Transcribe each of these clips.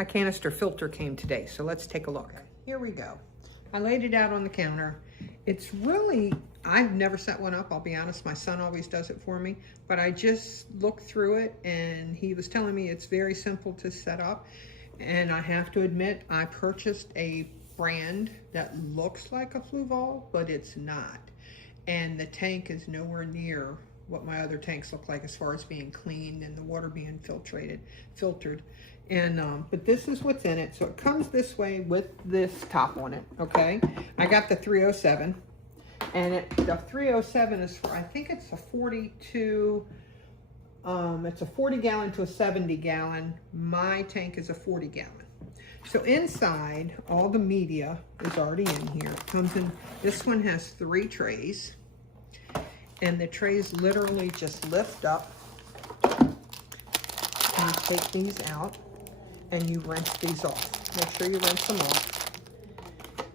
My canister filter came today, so let's take a look. Here we go. I laid it out on the counter. It's really, I've never set one up, I'll be honest. My son always does it for me, but I just looked through it and he was telling me it's very simple to set up. And I have to admit, I purchased a brand that looks like a Fluval, but it's not. And the tank is nowhere near what my other tanks look like as far as being cleaned and the water being filtered. And but this is what's in it. So it comes this way with this top on it, okay? I got the 307, and the 307 is for, I think it's a 42, it's a 40 gallon to a 70 gallon. My tank is a 40 gallon. So inside, all the media is already in here. It comes in, this one has 3 trays, and the trays literally just lift up. And you take these out and you rinse these off. Make sure you rinse them off.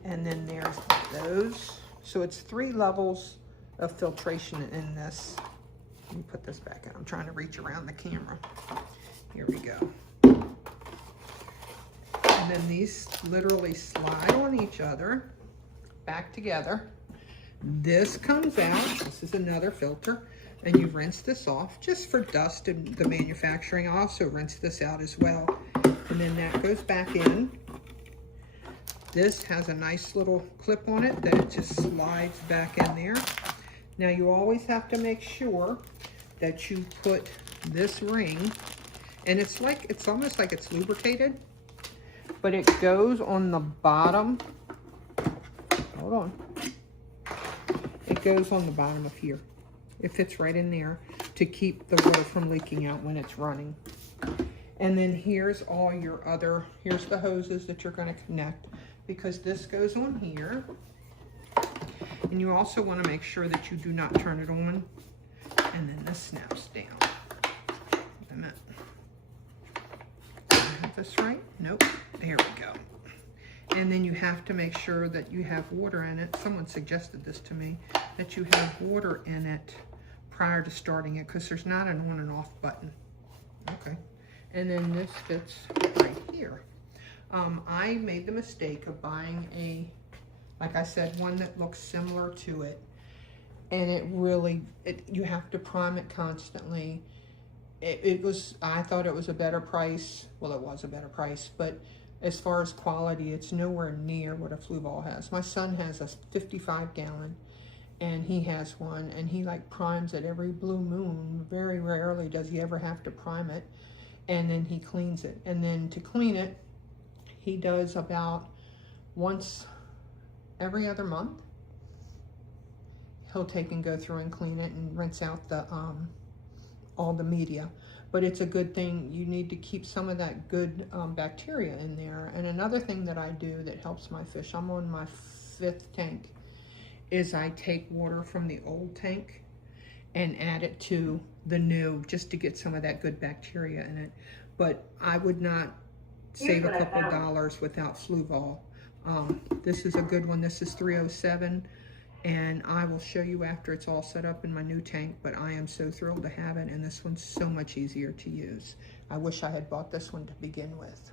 And then there's those. So it's 3 levels of filtration in this. Let me put this back in. I'm trying to reach around the camera. Here we go. And then these literally slide on each other, back together. This comes out. This is another filter. And you rinse this off just for dust and the manufacturing. I also rinse this out as well. And then that goes back in. This has a nice little clip on it that it just slides back in there. Now you always have to make sure that you put this ring, and it's almost like it's lubricated, but it goes on the bottom. Hold on. It goes on the bottom of here. It fits right in there to keep the water from leaking out when it's running. And then here's all your other, here's the hoses that you're going to connect, because this goes on here. And you also want to make sure that you do not turn it on. And then this snaps down. Wait a minute. Did I have this right? Nope. There we go. And then you have to make sure that you have water in it. Someone suggested this to me, that you have water in it prior to starting it, because there's not an on and off button. Okay. And then this fits right here. I made the mistake of buying a, like I said, one that looks similar to it. And it really, you have to prime it constantly. I thought it was a better price. Well, it was a better price, but as far as quality, it's nowhere near what a Fluval has. My son has a 55 gallon, and he has one, and he like primes it every blue moon. Very rarely does he ever have to prime it, and then he cleans it. And then to clean it, he does about once every other month. He'll take and go through and clean it and rinse out the all the media. But it's a good thing. You need to keep some of that good bacteria in there. And another thing that I do that helps my fish, I'm on my 5th tank, is I take water from the old tank and add it to the new, just to get some of that good bacteria in it. But I would not save a couple dollars without Fluval. This is a good one. This is 307. And I will show you after it's all set up in my new tank, but I am so thrilled to have it, and this one's so much easier to use. I wish I had bought this one to begin with.